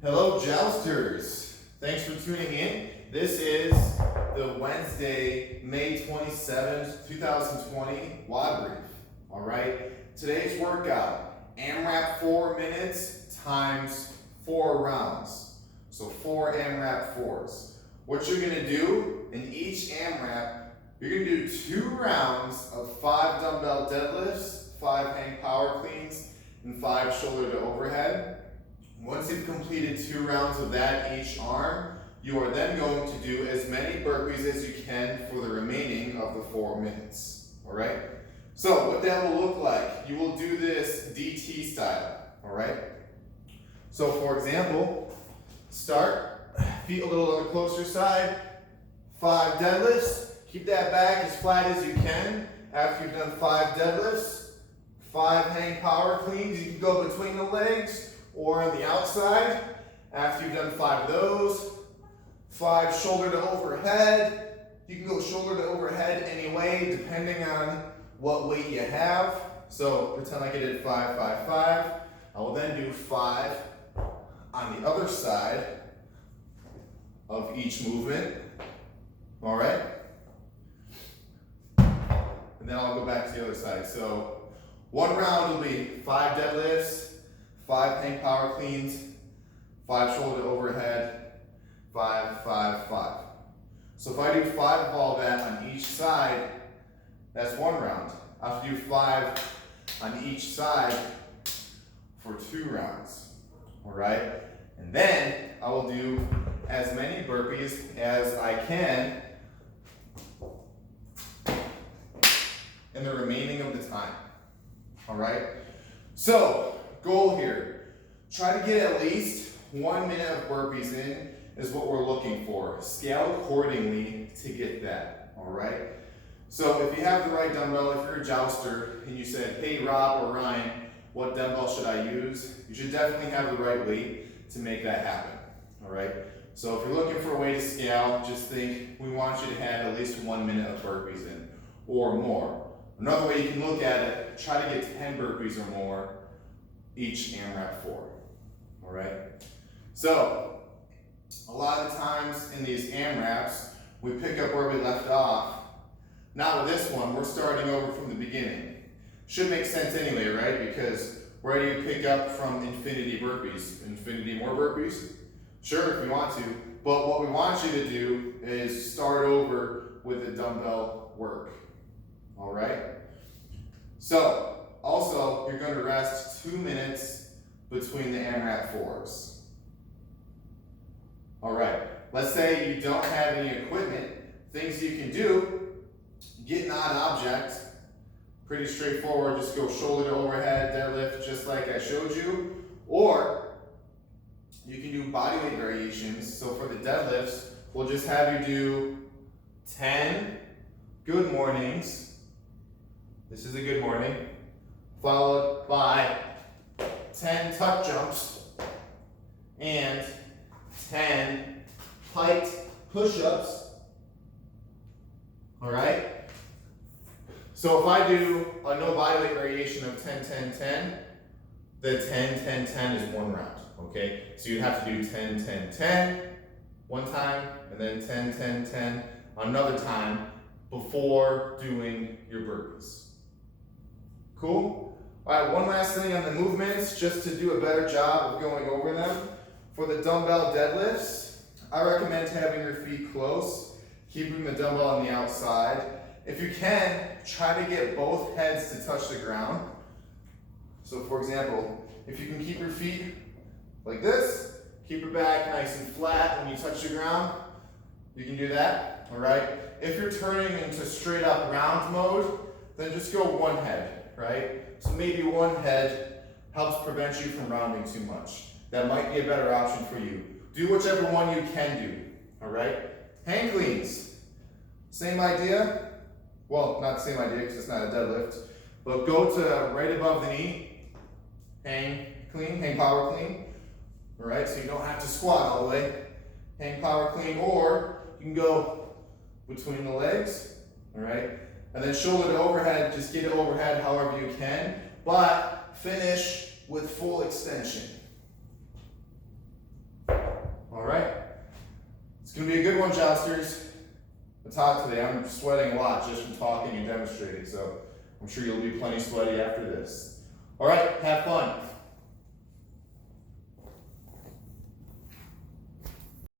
Hello, Jousters. Thanks for tuning in. This is the Wednesday, May 27th, 2020 WOD brief. All right, today's workout, AMRAP 4 minutes times 4 rounds. So 4 AMRAP 4s. What you're gonna do in each AMRAP, you're gonna do 2 rounds of 5 dumbbell deadlifts, 5 hang power cleans, and 5 shoulder to overhead. Once you've completed 2 rounds of that each arm, you are then going to do as many burpees as you can for the remaining of the 4 minutes. All right? So what that will look like, you will do this DT style. All right? So for example, start, feet a little on the closer side, 5 deadlifts, keep that back as flat as you can. After you've done 5 deadlifts, 5 hang power cleans, you can go between the legs or on the outside. After you've done 5 of those, 5 shoulder to overhead. You can go shoulder to overhead any way, depending on what weight you have. So pretend like I did 5, 5, 5. I will then do 5 on the other side of each movement. All right? And then I'll go back to the other side. So one round will be 5 deadlifts, 5 hang power cleans, 5 shoulder to overhead, 5, 5, 5. So if I do 5 of all that on each side, that's 1 round. I have to do 5 on each side for 2 rounds. All right? And then I will do as many burpees as I can in the remaining of the time. All right? So, goal here, try to get at least 1 minute of burpees in is what we're looking for. Scale accordingly to get that, all right? So if you have the right dumbbell, if you're a jouster and you said, hey Rob or Ryan, what dumbbell should I use? You should definitely have the right weight to make that happen, all right? So if you're looking for a way to scale, just think we want you to have at least 1 minute of burpees in or more. Another way you can look at it, try to get 10 burpees or more each AMRAP 4, all right? So, a lot of times in these AMRAPs, we pick up where we left off. Not with this one, we're starting over from the beginning. Should make sense anyway, right? Because where do you pick up from infinity burpees? Infinity more burpees? Sure, if you want to, but what we want you to do is start over with the dumbbell work, all right? So, also, you're going to rest 2 minutes between the AMRAP 4s. All right, let's say you don't have any equipment. Things you can do, get an odd object. Pretty straightforward, just go shoulder to overhead, deadlift, just like I showed you. Or you can do bodyweight variations. So for the deadlifts, we'll just have you do 10 good mornings. This is a good morning. Followed by 10 tuck jumps and 10 height push-ups. All right? So if I do a no bodyweight variation of 10, 10, 10, the 10, 10, 10 is 1 round, okay? So you have to do 10, 10, 10 one time, and then 10, 10, 10 another time before doing your burpees. Cool? All right, one last thing on the movements, just to do a better job of going over them. For the dumbbell deadlifts, I recommend having your feet close, keeping the dumbbell on the outside. If you can, try to get both heads to touch the ground. So for example, if you can keep your feet like this, keep your back nice and flat when you touch the ground, you can do that, all right? If you're turning into straight up round mode, then just go 1 head, right? So maybe 1 head helps prevent you from rounding too much. That might be a better option for you. Do whichever one you can do, all right? Hang cleans, same idea. Well, not the same idea because it's not a deadlift, but go to right above the knee, hang clean, hang power clean, all right? So you don't have to squat all the way. Hang power clean, or you can go between the legs, all right? And then shoulder to overhead, just get it overhead however you can, but finish with full extension. gonna be a good one, Jousters. It's hot today. I'm sweating a lot just from talking and demonstrating, so I'm sure you'll be plenty sweaty after this. All right, have fun.